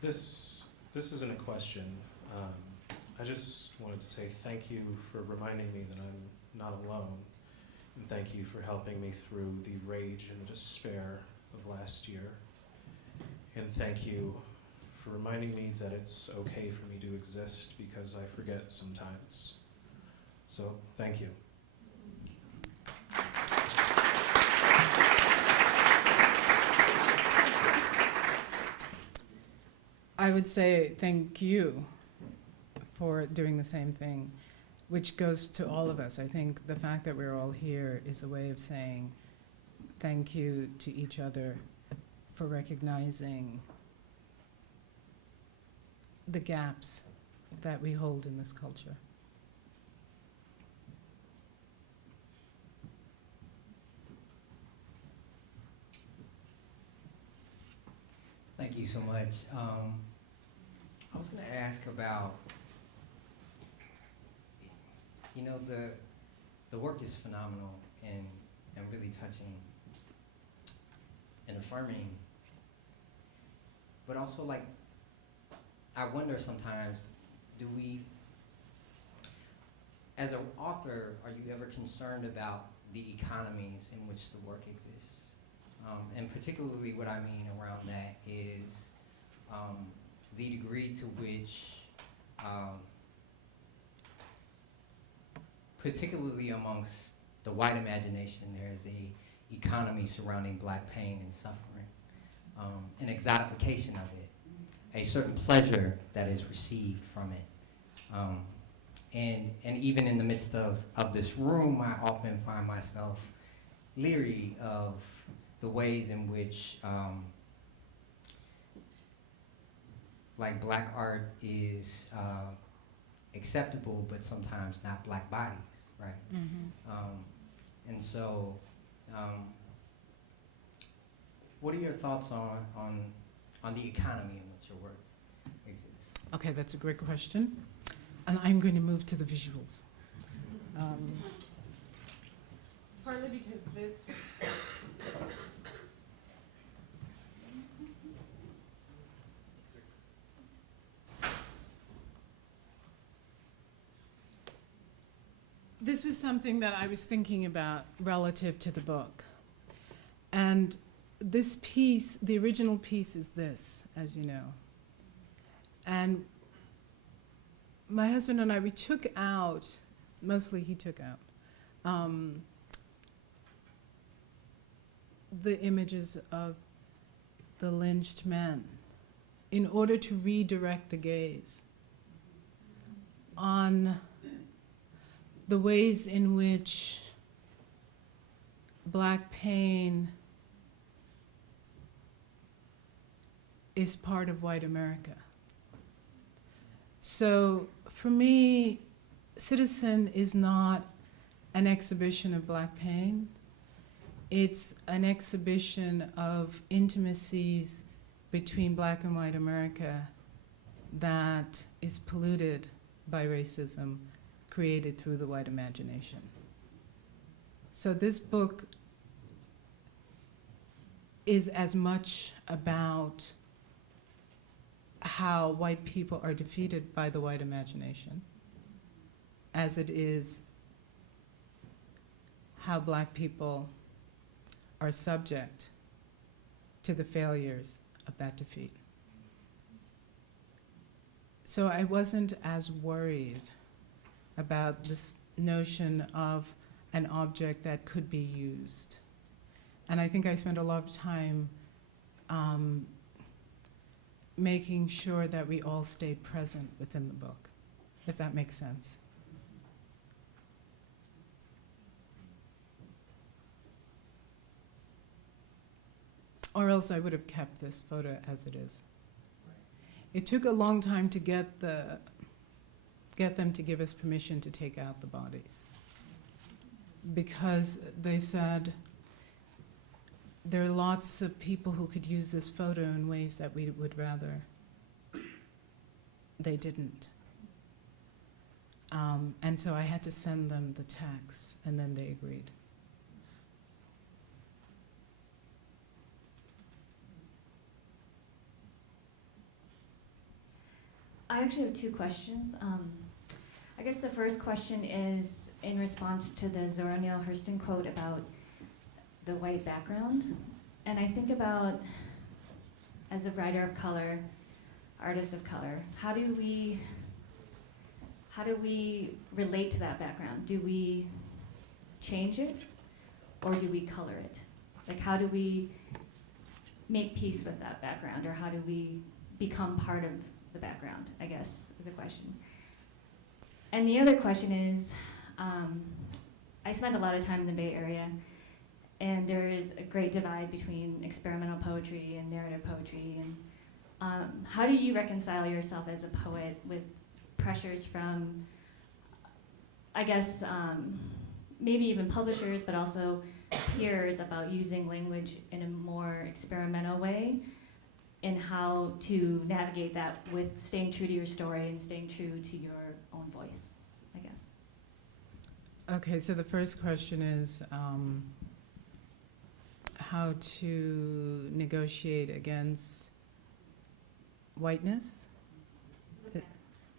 This isn't a question. I just wanted to say thank you for reminding me that I'm not alone, and thank you for helping me through the rage and the despair of last year. And thank you for reminding me that it's okay for me to exist because I forget sometimes. So, thank you. I would say thank you for doing the same thing, which goes to all of us. I think the fact that we're all here is a way of saying thank you to each other for recognizing the gaps that we hold in this culture. Thank you so much. I was going to ask about, you know, the work is phenomenal and really touching and affirming, but also, like, I wonder sometimes, do we, as an author, are you ever concerned about the economies in which the work exists? And particularly what I mean around that is the degree to which, particularly amongst the white imagination, there is a economy surrounding Black pain and suffering, an exotification of it, a certain pleasure that is received from it. And even in the midst of this room, I often find myself leery of the ways in which like Black art is acceptable, but sometimes not Black bodies, right? Mm-hmm. And so, what are your thoughts on the economy in which your work exists? Okay, that's a great question. And I'm going to move to the visuals. Partly because this this was something that I was thinking about relative to the book. And this piece, the original piece is this, as you know. And my husband and I, we took out, mostly he took out, the images of the lynched men in order to redirect the gaze on the ways in which Black pain is part of white America. So for me, Citizen is not an exhibition of Black pain. It's an exhibition of intimacies between Black and white America that is polluted by racism created through the white imagination. So this book is as much about how white people are defeated by the white imagination as it is how Black people are subject to the failures of that defeat. So I wasn't as worried about this notion of an object that could be used. And I think I spent a lot of time making sure that we all stayed present within the book, if that makes sense. Or else I would have kept this photo as it is. It took a long time to get them to give us permission to take out the bodies, because they said there are lots of people who could use this photo in ways that we would rather they didn't. And so I had to send them the text, and then they agreed. I actually have two questions. I guess the first question is in response to the Zora Neale Hurston quote about the white background. And I think about, as a writer of color, artist of color, how do we relate to that background? Do we change it or do we color it? Like, how do we make peace with that background, or how do we become part of the background, I guess, is a question. And the other question is, I spent a lot of time in the Bay Area, and there is a great divide between experimental poetry and narrative poetry. And how do you reconcile yourself as a poet with pressures from, I guess, maybe even publishers, but also peers, about using language in a more experimental way, and how to navigate that with staying true to your story and staying true to your own voice, I guess. Okay, so the first question is how to negotiate against whiteness?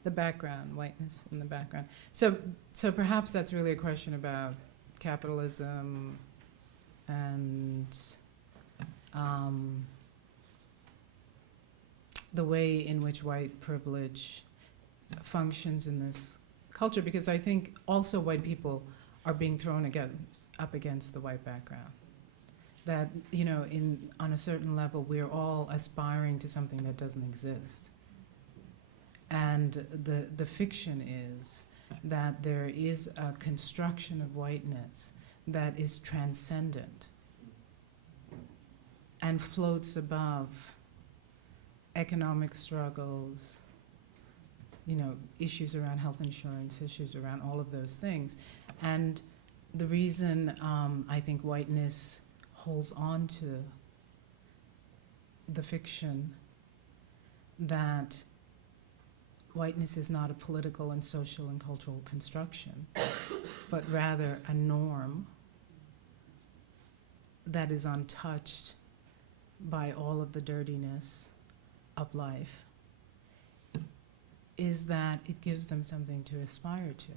The background, whiteness in the background. So perhaps that's really a question about capitalism and the way in which white privilege functions in this culture, because I think also white people are being thrown up against the white background. That, you know, on a certain level, we're all aspiring to something that doesn't exist. And the fiction is that there is a construction of whiteness that is transcendent and floats above economic struggles, you know, issues around health insurance, issues around all of those things. And the reason I think whiteness holds on to the fiction that whiteness is not a political and social and cultural construction, but rather a norm that is untouched by all of the dirtiness of life, is that it gives them something to aspire to.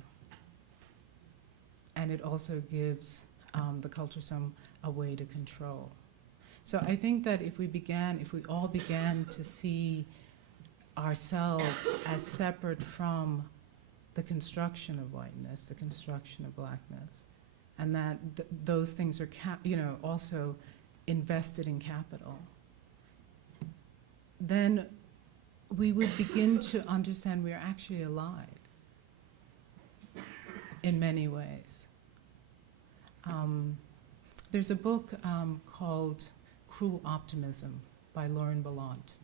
And it also gives the culture a way to control. So I think that if we all began to see ourselves as separate from the construction of whiteness, the construction of blackness, and that those things are, also invested in capital, then we would begin to understand we are actually allied in many ways. There's a book called Cruel Optimism by Lauren Ballant.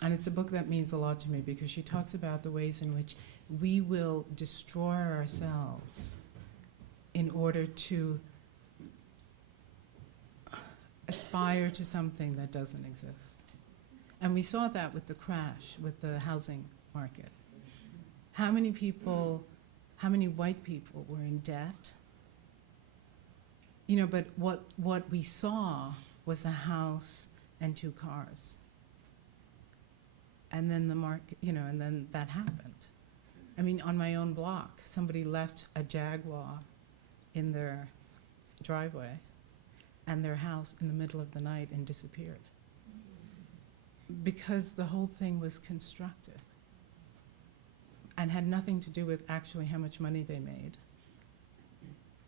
And it's a book that means a lot to me because she talks about the ways in which we will destroy ourselves in order to aspire to something that doesn't exist. And we saw that with the crash, with the housing market. How many white people were in debt? You know, but what we saw was a house and 2 cars. And then the market, and then that happened. I mean, on my own block, somebody left a Jaguar in their driveway and their house in the middle of the night and disappeared. Because the whole thing was constructed and had nothing to do with actually how much money they made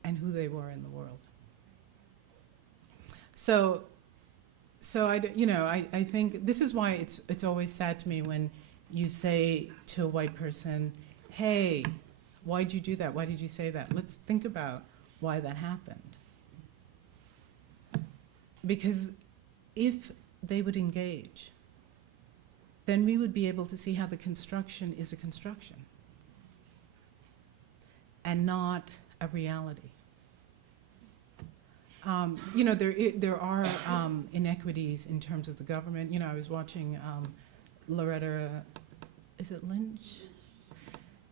and who they were in the world. So I think this is why it's always sad to me when you say to a white person, hey, why'd you do that? Why did you say that? Let's think about why that happened. Because if they would engage, then we would be able to see how the construction is a construction and not a reality. There are inequities in terms of the government. I was watching Loretta, is it Lynch?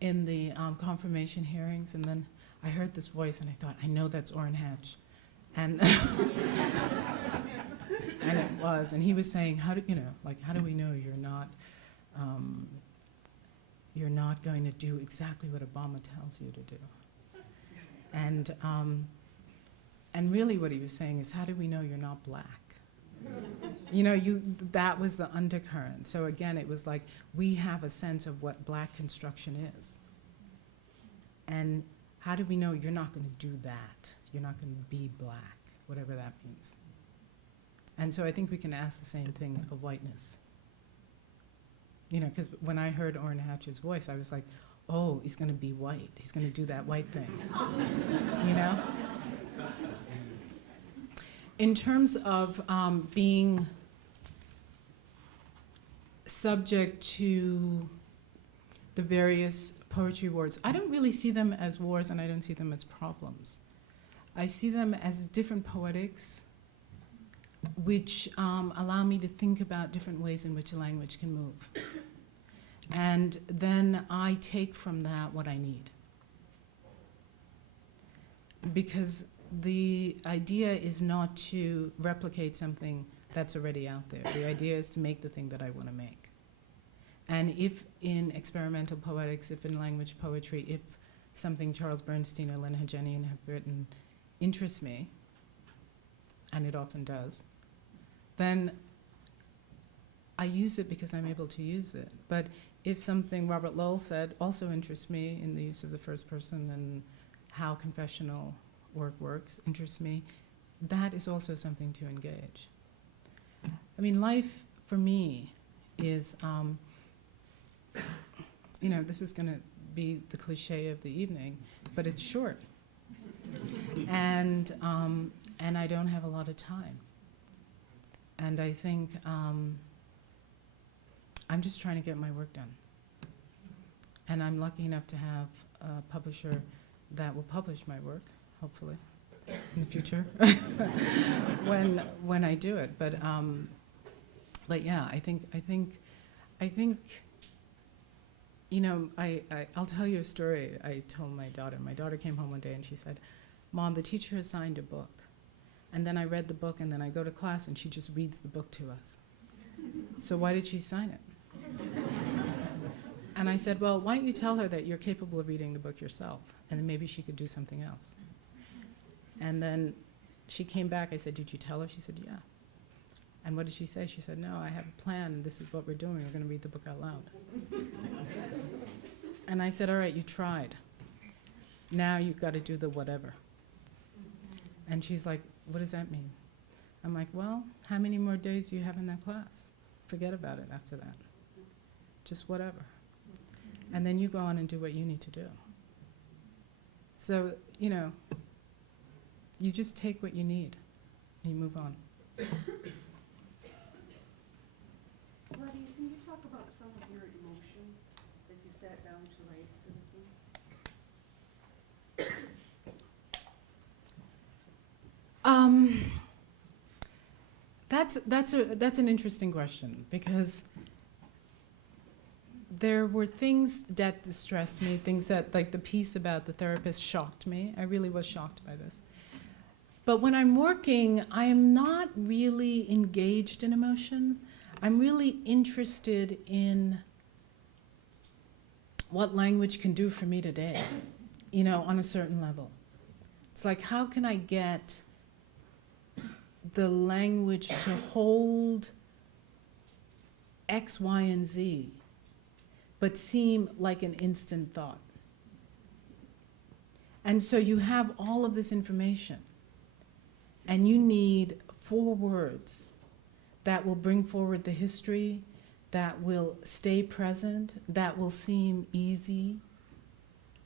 In the confirmation hearings, and then I heard this voice and I thought, I know that's Orrin Hatch. And and it was, and he was saying, how do we know you're not you're not going to do exactly what Obama tells you to do. And really what he was saying is, how do we know you're not black? You know, that was the undercurrent. So again, it was like, we have a sense of what black construction is. And how do we know you're not going to do that? You're not going to be black, whatever that means. And so I think we can ask the same thing of whiteness. You know, because when I heard Orrin Hatch's voice, I was like, oh, he's going to be white. He's going to do that white thing. You know? In terms of being subject to the various poetry awards, I don't really see them as wars, and I don't see them as problems. I see them as different poetics which allow me to think about different ways in which a language can move. And then I take from that what I need. Because the idea is not to replicate something that's already out there. The idea is to make the thing that I want to make. And if in experimental poetics, if in language poetry, if something Charles Bernstein or Lynn Hagenian have written interests me, and it often does, then I use it because I'm able to use it. But if something Robert Lowell said also interests me in the use of the first person and how confessional work works, interests me, that is also something to engage. I mean, life for me is, you know, this is going to be the cliche of the evening, but it's short. And I don't have a lot of time. And I think I'm just trying to get my work done. And I'm lucky enough to have a publisher that will publish my work, hopefully, in the future, when I do it. But yeah, I think, you know, I'll tell you a story I told my daughter. My daughter came home one day and she said, Mom, the teacher has signed a book. And then I read the book, and then I go to class, and she just reads the book to us. So why did she sign it? And I said, well, why don't you tell her that you're capable of reading the book yourself, and then maybe she could do something else. And then she came back. I said, did you tell her? She said, yeah. And what did she say? She said, no, I have a plan, and this is what we're doing. We're going to read the book out loud. And I said, all right, you tried. Now you've got to do the whatever. And she's like, what does that mean? I'm like, well, how many more days do you have in that class? Forget about it after that. Just whatever. And then you go on and do what you need to do. So, you know, you just take what you need and you move on. Claudia, can you talk about some of your emotions as you sat down to write Citizens? That's an interesting question, because there were things that distressed me, things that, like the piece about the therapist, shocked me. I really was shocked by this. But when I'm working, I am not really engaged in emotion. I'm really interested in what language can do for me today, you know, on a certain level. It's like, how can I get the language to hold X, Y, and Z, but seem like an instant thought? And so you have all of this information, and you need 4 words that will bring forward the history, that will stay present, that will seem easy,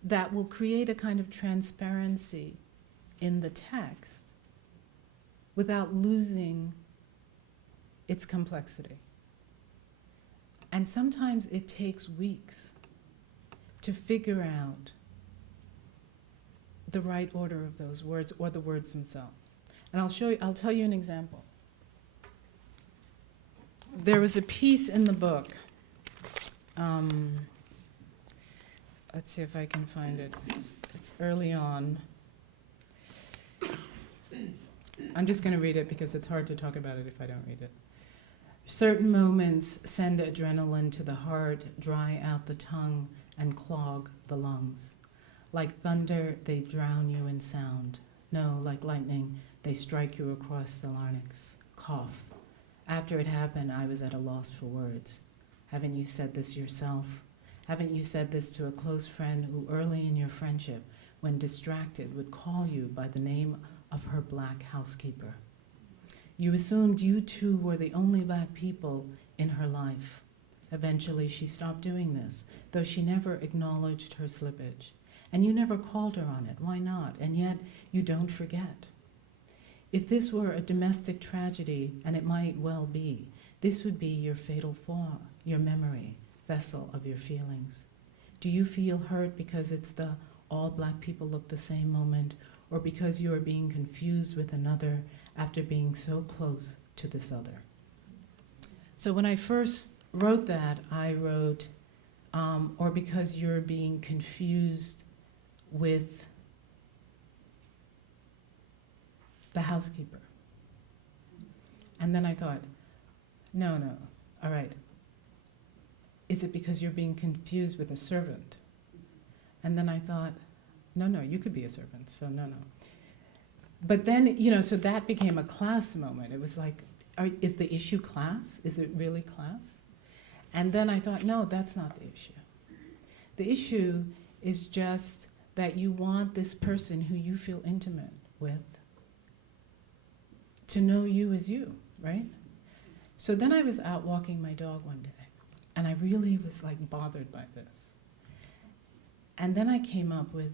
that will create a kind of transparency in the text without losing its complexity. And sometimes it takes weeks to figure out the right order of those words or the words themselves. And I'll tell you an example. There was a piece in the book. Let's see if I can find it. It's early on. I'm just going to read it because it's hard to talk about it if I don't read it. Certain moments send adrenaline to the heart, dry out the tongue, and clog the lungs. Like thunder, they drown you in sound. No, like lightning, they strike you across the larynx. Cough. After it happened, I was at a loss for words. Haven't you said this yourself? Haven't you said this to a close friend who early in your friendship, when distracted, would call you by the name of her black housekeeper? You assumed you two were the only black people in her life. Eventually, she stopped doing this, though she never acknowledged her slippage. And you never called her on it. Why not? And yet, you don't forget. If this were a domestic tragedy, and it might well be, this would be your fatal flaw, your memory, vessel of your feelings. Do you feel hurt because it's the all black people look the same moment, or because you are being confused with another after being so close to this other? So when I first wrote that, I wrote, or because you're being confused with the housekeeper. And then I thought, no, all right. Is it because you're being confused with a servant? And then I thought, no, you could be a servant, so no. But then, so that became a class moment. It was like, is the issue class? Is it really class? And then I thought, no, that's not the issue. The issue is just that you want this person who you feel intimate with to know you as you, right? So then I was out walking my dog one day, and I really was like bothered by this. And then I came up with,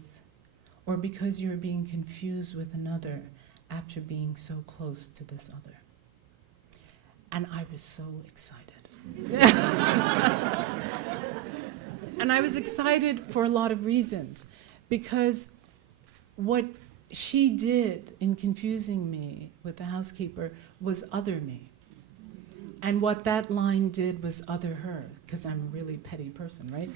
or because you're being confused with another after being so close to this other. And I was so excited. And I was excited for a lot of reasons, because what she did in confusing me with the housekeeper was other me. And what that line did was other her, because I'm a really petty person, right?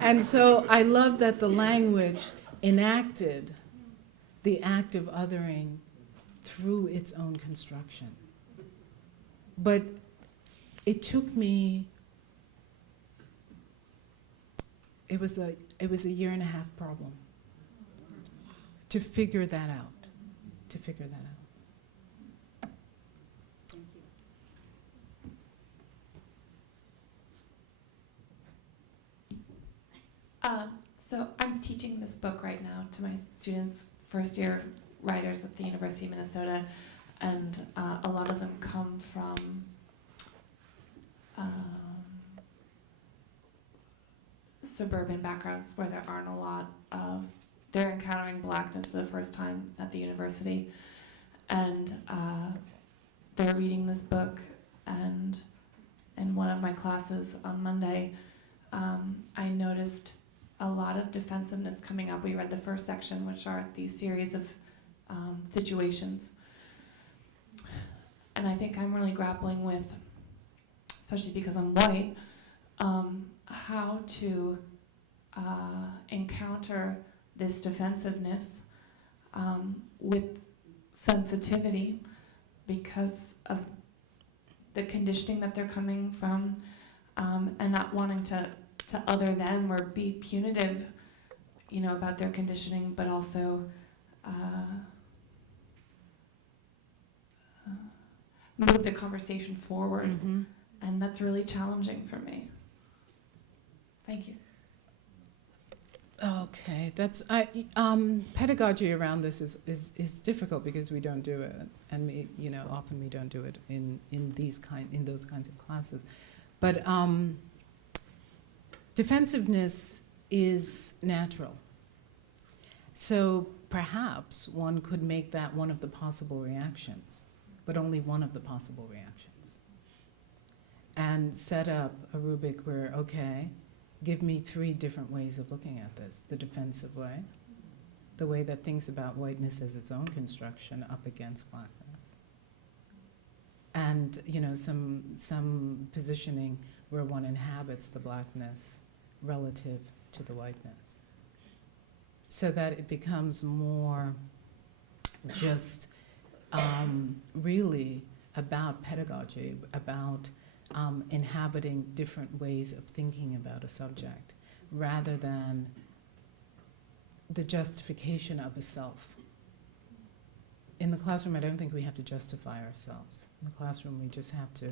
And so I love that the language enacted the act of othering through its own construction. But it took me, it was a 1.5 year problem to figure that out, Thank you. So I'm teaching this book right now to my students, first-year writers at the University of Minnesota, and a lot of them come from suburban backgrounds where there aren't a lot of, they're encountering blackness for the first time at the university, and they're reading this book, and in one of my classes on Monday, I noticed a lot of defensiveness coming up. We read the first section, which are these series of situations. And I think I'm really grappling with, especially because I'm white, how to encounter this defensiveness with sensitivity because of the conditioning that they're coming from, and not wanting to other them or be punitive, about their conditioning, but also move the conversation forward. Mm-hmm. And that's really challenging for me. Thank you. Okay, that's pedagogy around this is difficult because we don't do it, and often we don't do it in those kinds of classes. But defensiveness is natural. So perhaps one could make that one of the possible reactions, but only one of the possible reactions, and set up a rubric where, okay, give me 3 different ways of looking at this. The defensive way, the way that thinks about whiteness as its own construction up against blackness, and some positioning where one inhabits the blackness relative to the whiteness, so that it becomes more just really about pedagogy, about inhabiting different ways of thinking about a subject, rather than the justification of a self. In the classroom, I don't think we have to justify ourselves. In the classroom, we just have to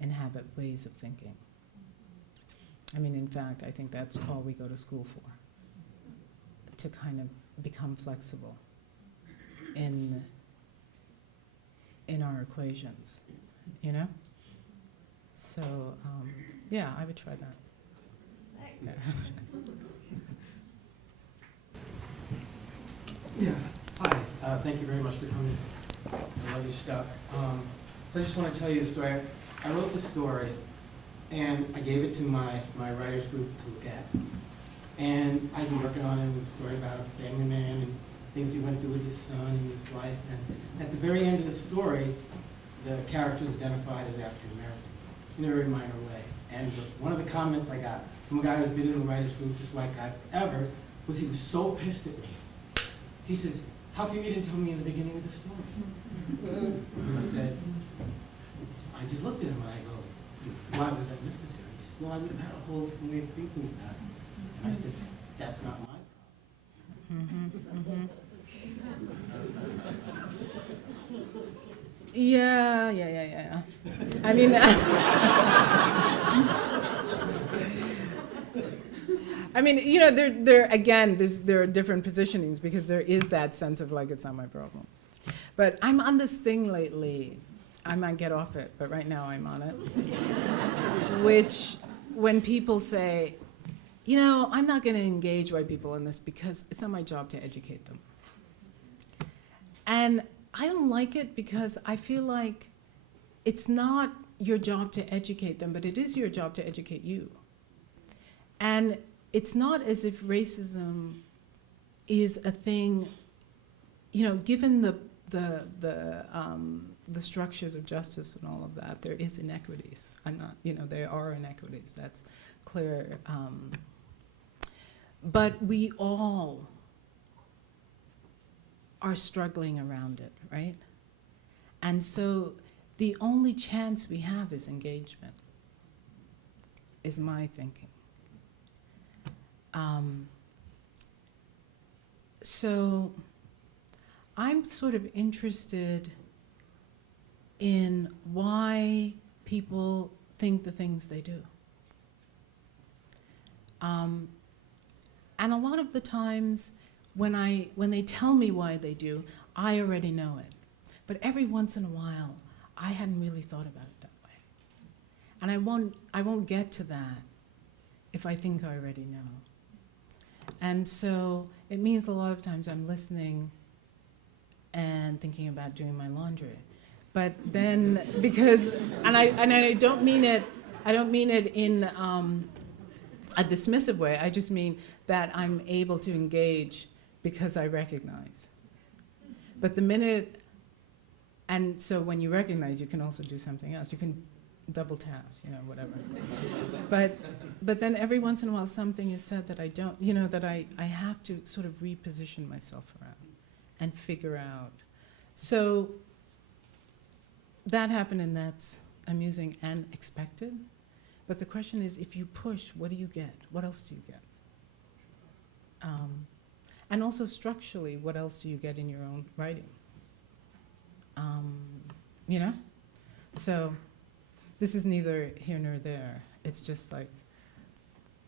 inhabit ways of thinking. I mean, in fact, I think that's all we go to school for, to kind of become flexible in our equations, you know? So, yeah, I would try that. Yeah. Yeah, hi, thank you very much for coming. I love your stuff. So I just want to tell you a story. I wrote the story, and I gave it to my writers group to look at. And I've been working on it. It was a story about a family man and things he went through with his son and his wife. And at the very end of the story, the character is identified as African American in a very minor way. And one of the comments I got from a guy who's been in the writers group, this white guy forever, was he was so pissed at me. He says, "How come you didn't tell me in the beginning of the story?" And I said, I just looked at him and I go, "Why was that necessary?" He said, "Well, I would have had a whole different way of thinking about it." And I said, "That's not my problem." Yeah. I mean, I mean, you know, there are different positionings because there is that sense of like, it's not my problem. But I'm on this thing lately. I might get off it, but right now I'm on it. Which, when people say, you know, I'm not going to engage white people in this because it's not my job to educate them. And I don't like it because I feel like it's not your job to educate them, but it is your job to educate you. And it's not as if racism is a thing, you know, given the structures of justice and all of that, there is inequities. There are inequities, that's clear. But we all are struggling around it, right? And so the only chance we have is engagement, is my thinking. So I'm sort of interested in why people think the things they do. And a lot of the times when they tell me why they do, I already know it. But every once in a while, I hadn't really thought about it that way. And I won't get to that if I think I already know. And so it means a lot of times I'm listening and thinking about doing my laundry. But then, and I don't mean it in a dismissive way, I just mean that I'm able to engage because I recognize. But the minute, and so when you recognize, you can also do something else. You can double task, whatever. But then every once in a while something is said that I don't, that I have to sort of reposition myself around and figure out. So that happened, and that's amusing and expected. But the question is, if you push, what do you get? What else do you get? And also structurally, what else do you get in your own writing? So this is neither here nor there. It's just like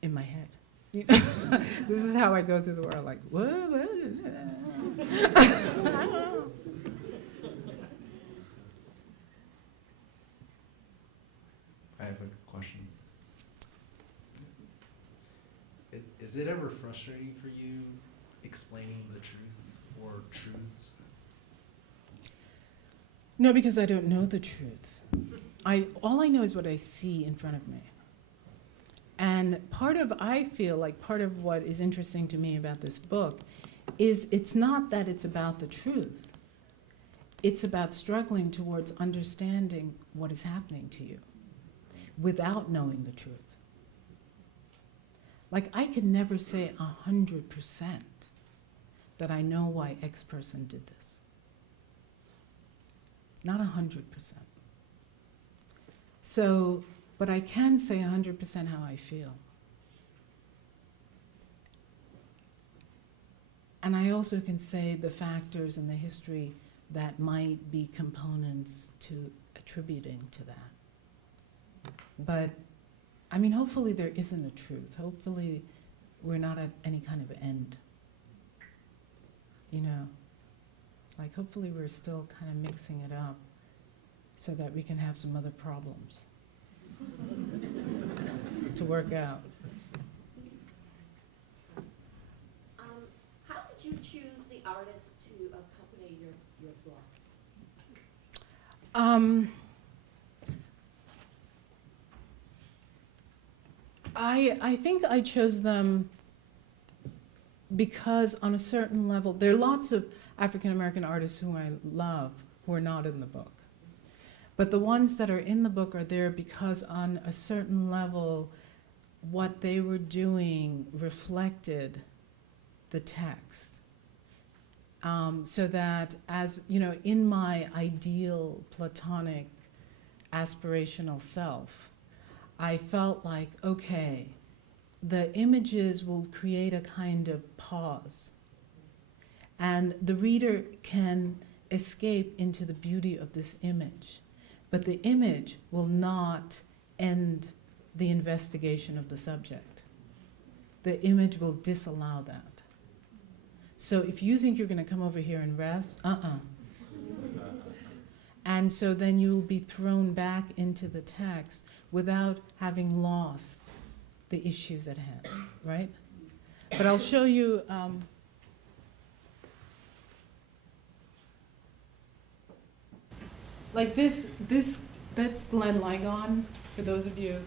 in my head. This is how I go through the world, like, what? I don't know. I have a question. Is it ever frustrating for you explaining the truth or truths? No, because I don't know the truth. All I know is what I see in front of me. And I feel like part of what is interesting to me about this book is it's not that it's about the truth. It's about struggling towards understanding what is happening to you without knowing the truth. Like, I could never say 100% that I know why X person did this. Not 100%. So, but I can say 100% how I feel. And I also can say the factors and the history that might be components to attributing to that. But, I mean, hopefully there isn't a truth. Hopefully we're not at any kind of end. You know? Like, hopefully we're still kind of mixing it up so that we can have some other problems to work out. How did you choose the artist to accompany your book? I think I chose them because on a certain level, there are lots of African American artists who I love who are not in the book. But the ones that are in the book are there because on a certain level, what they were doing reflected the text. So that as, you know, in my ideal platonic aspirational self, I felt like, okay, the images will create a kind of pause. And the reader can escape into the beauty of this image. But the image will not end the investigation of the subject. The image will disallow that. So if you think you're going to come over here and rest, And so then you'll be thrown back into the text without having lost the issues at hand, right? But I'll show you. Like this, that's Glenn Ligon, for those of you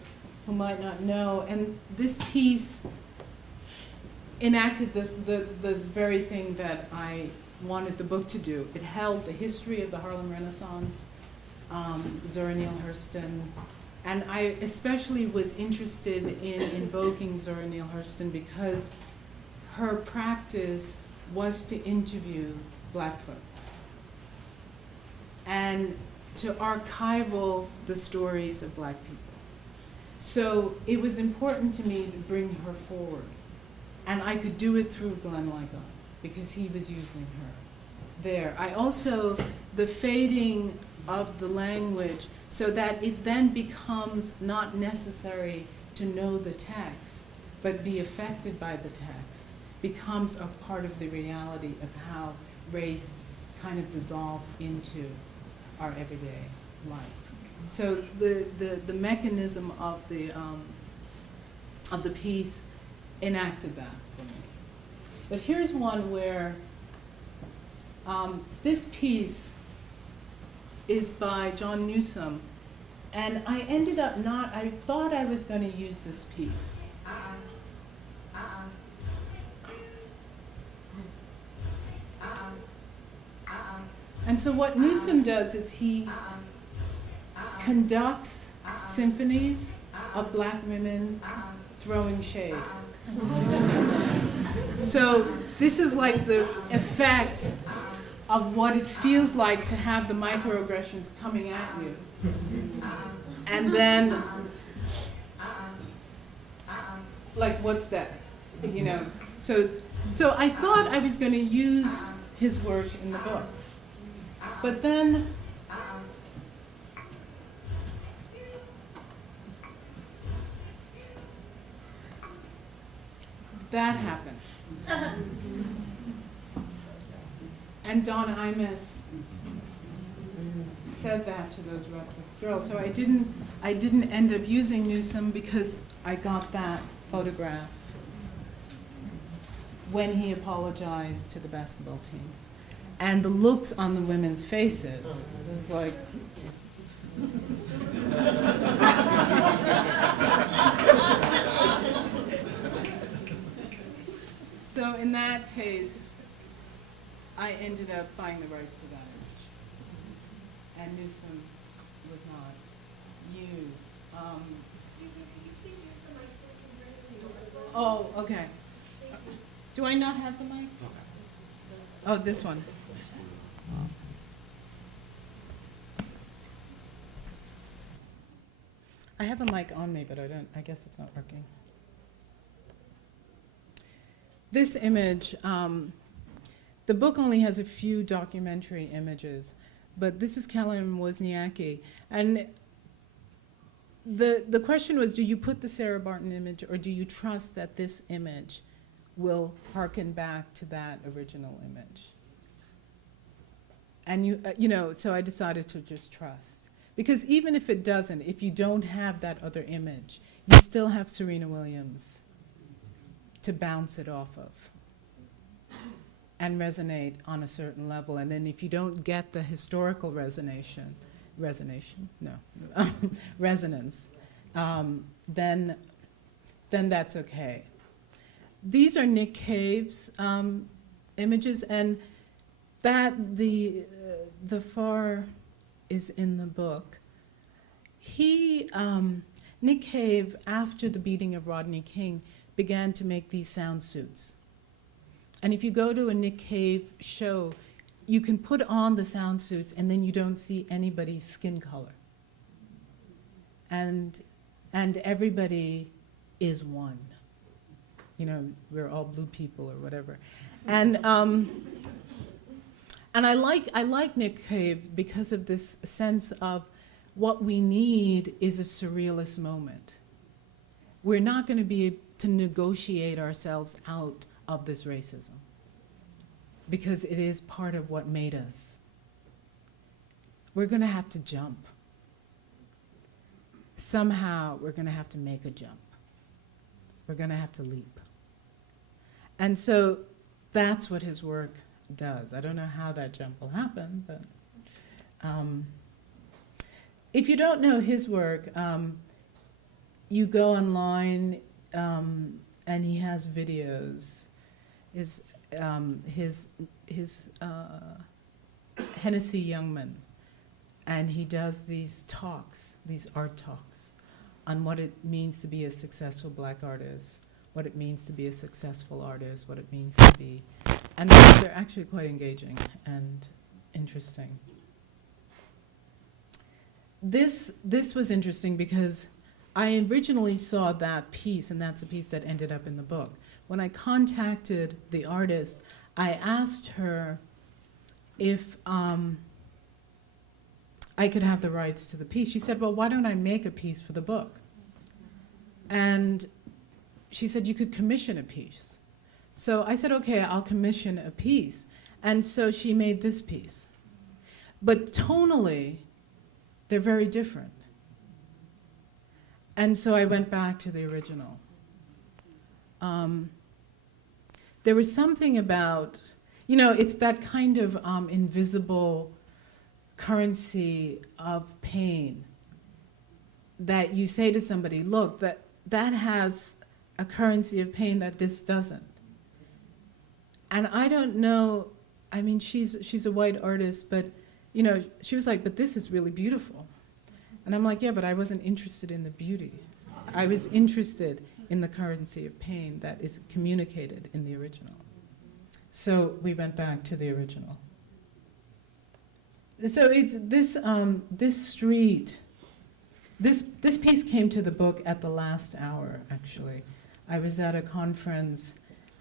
who might not know. And this piece enacted the very thing that I wanted the book to do. It held the history of the Harlem Renaissance, Zora Neale Hurston. And I especially was interested in invoking Zora Neale Hurston because her practice was to interview Black folks and to archival the stories of Black people. So it was important to me to bring her forward. And I could do it through Glenn Ligon because he was using her there. I also, the fading of the language so that it then becomes not necessary to know the text, but be affected by the text, becomes a part of the reality of how race kind of dissolves into our everyday life. So the mechanism of the piece enacted that for me. But here's one where this piece is by John Newsom, and I ended up I thought I was going to use this piece. And so what Newsom does is he conducts symphonies of Black women throwing shade. So this is like the effect of what it feels like to have the microaggressions coming at you. And then, like, what's that? You know? So I thought I was going to use his work in the book. But then, that happened. And Don Imus said that to those Rutgers girls. So I didn't end up using Newsom because I got that photograph when he apologized to the basketball team. And the looks on the women's faces was like, so in that case, I ended up buying the rights to that image. And Newsom was not used. Oh, okay. Do I not have the mic? Oh, this one. I have a mic on me, but I guess it's not working. This image The book only has a few documentary images, but this is Kellen Wozniacki. And the question was, do you put the Sarah Barton image, or do you trust that this image will harken back to that original image? And so I decided to just trust. Because even if it doesn't, if you don't have that other image, you still have Serena Williams to bounce it off of and resonate on a certain level. And then if you don't get the historical resonance, then that's okay. These are Nick Cave's images, and that the far is in the book. Nick Cave, after the beating of Rodney King, began to make these sound suits. And if you go to a Nick Cave show, you can put on the sound suits and then you don't see anybody's skin color. And everybody is one. We're all blue people or whatever. And I like Nick Cave because of this sense of what we need is a surrealist moment. We're not going to be able to negotiate ourselves out of this racism because it is part of what made us. We're going to have to jump. Somehow we're going to have to make a jump. We're going to have to leap. And so that's what his work does. I don't know how that jump will happen, but if you don't know his work, you go online and he has videos. His Hennessy Youngman, and he does these talks, these art talks, on what it means to be a successful black artist, what it means to be a successful artist, what it means to be, and they're actually quite engaging and interesting. This was interesting because I originally saw that piece, and that's a piece that ended up in the book. When I contacted the artist, I asked her if I could have the rights to the piece. She said, well, why don't I make a piece for the book? And she said, you could commission a piece. So I said, okay, I'll commission a piece. And so she made this piece. But tonally, they're very different. And so I went back to the original. There was something about, it's that kind of invisible currency of pain that you say to somebody, look, that has a currency of pain that this doesn't. And I don't know, I mean, she's a white artist, but she was like, but this is really beautiful. And I'm like, yeah, but I wasn't interested in the beauty. I was interested in the currency of pain that is communicated in the original. So we went back to the original. So it's this street, this piece came to the book at the last hour, actually. I was at a conference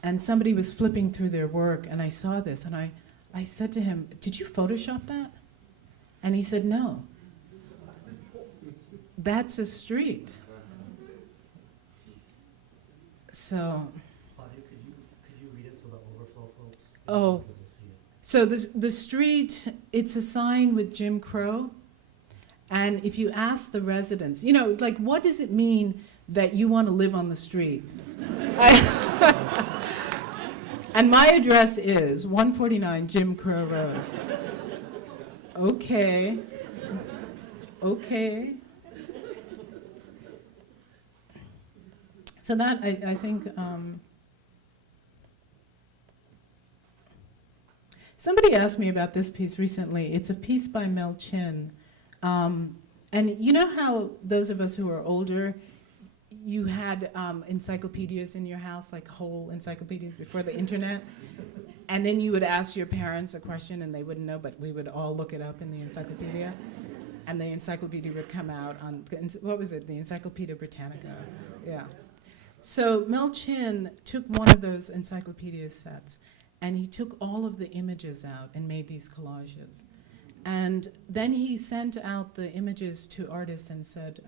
and somebody was flipping through their work and I saw this and I said to him, did you Photoshop that? And he said, no. That's a street. So. Claudia, could you read it so the overflow folks Oh. can see it? So the street, it's a sign with Jim Crow. And if you ask the residents, like, what does it mean that you want to live on the street? And my address is 149 Jim Crow Road. Okay. So that, I think, somebody asked me about this piece recently. It's a piece by Mel Chin. And you know how those of us who are older, you had encyclopedias in your house, like whole encyclopedias before the internet? And then you would ask your parents a question and they wouldn't know, but we would all look it up in the encyclopedia. And the encyclopedia would come out on, what was it, the Encyclopedia Britannica? Yeah. So Mel Chin took one of those encyclopedia sets And he took all of the images out and made these collages. And then he sent out the images to artists and said,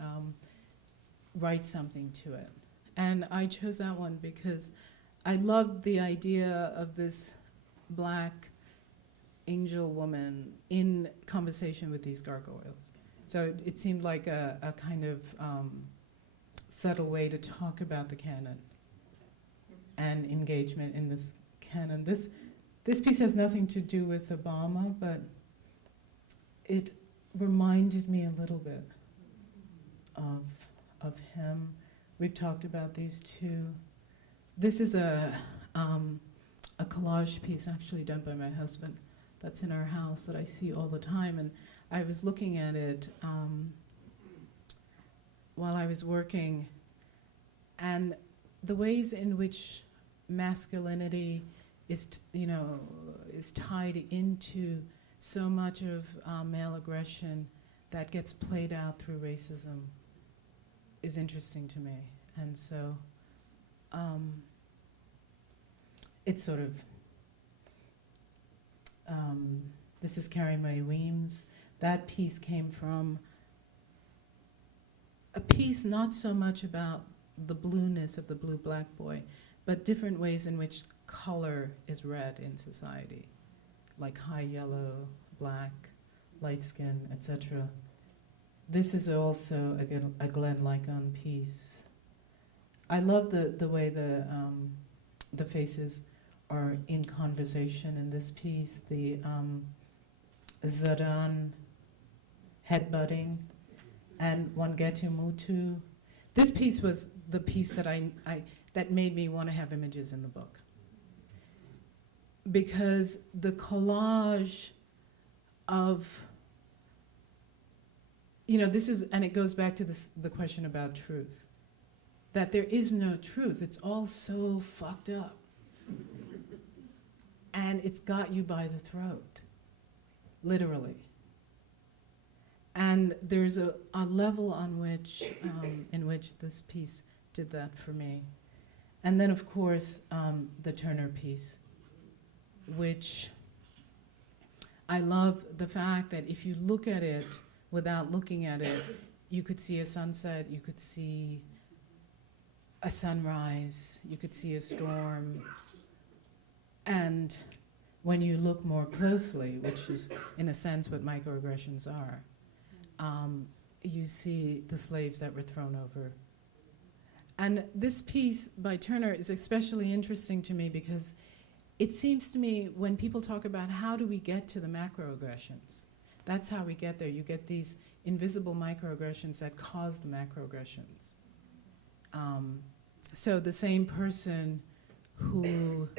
write something to it. And I chose that one because I loved the idea of this black angel woman in conversation with these gargoyles. So it seemed like a kind of subtle way to talk about the canon and engagement in this canon. This piece has nothing to do with Obama, but it reminded me a little bit of him. We've talked about these two. This is a collage piece actually done by my husband that's in our house that I see all the time. And I was looking at it while I was working, and the ways in which masculinity is tied into so much of male aggression that gets played out through racism is interesting to me. And so it's sort of, this is Carrie Mae Weems. That piece came from a piece not so much about the blueness of the blue black boy, but different ways in which color is read in society, like high yellow, black, light skin, etc. This is also a Glenn Lycon piece. I love the way the faces are in conversation in this piece. The Zadan headbutting and Wangetu Mutu. This piece was the piece that that made me want to have images in the book, because the collage of, this is, and it goes back to the question about truth, that there is no truth. It's all so fucked up. And it's got you by the throat, literally. And there's a level on which, in which this piece did that for me. And then, of course, the Turner piece, which I love the fact that if you look at it without looking at it, you could see a sunset, you could see a sunrise, you could see a storm. And when you look more closely, which is in a sense what microaggressions are, you see the slaves that were thrown over. And this piece by Turner is especially interesting to me because it seems to me when people talk about how do we get to the macroaggressions, that's how we get there. You get these invisible microaggressions that cause the macroaggressions. So the same person who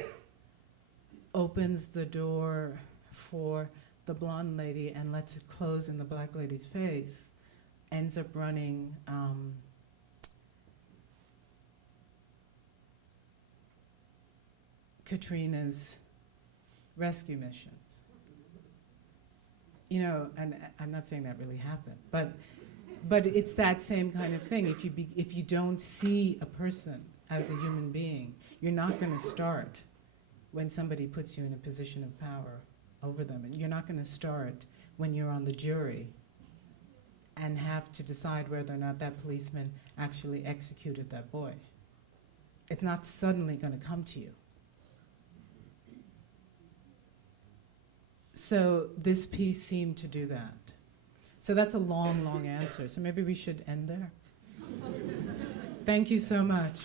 opens the door for the blonde lady and lets it close in the black lady's face ends up running Katrina's rescue missions. And I'm not saying that really happened, but it's that same kind of thing. If you don't see a person as a human being, you're not going to start when somebody puts you in a position of power over them. And you're not going to start when you're on the jury and have to decide whether or not that policeman actually executed that boy. It's not suddenly going to come to you. So this piece seemed to do that. So that's a long, long answer. So maybe we should end there. Thank you so much.